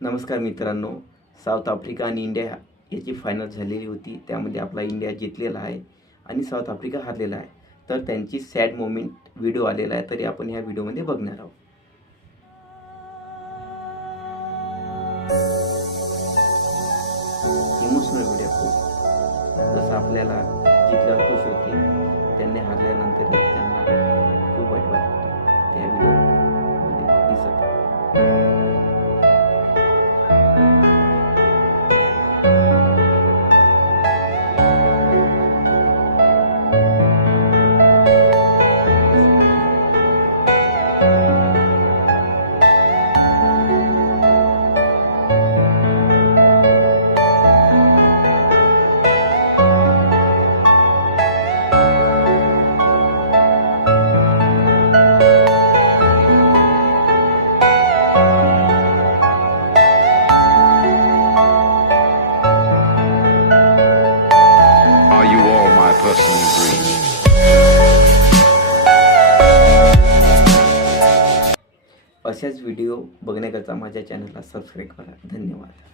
नमस्कार मित्रांनो, south Africa आणि इंडिया याची फायनल झालेली होती. त्यामध्ये आपला इंडिया जिंकलेला आहे आणि साऊथ आफ्रिका हारलेला आहे. तर त्यांची सॅड मोमेंट व्हिडिओ आलेला आहे, तरी आपण ह्या व्हिडिओमध्ये बघणार आहोत. इमोशनल व्हिडिओ खूप, जसं आपल्याला जिंकल्यावर खुश होते, त्यांनी हारल्यानंतर त्यांना खूप वाईट वाटतं. त्या व्हिडिओमध्ये दिसत आहे. Are you all my personal dreams? अशाच व्हिडिओ बघण्याकरता माझ्या चॅनलला सबस्क्राईब करा. धन्यवाद.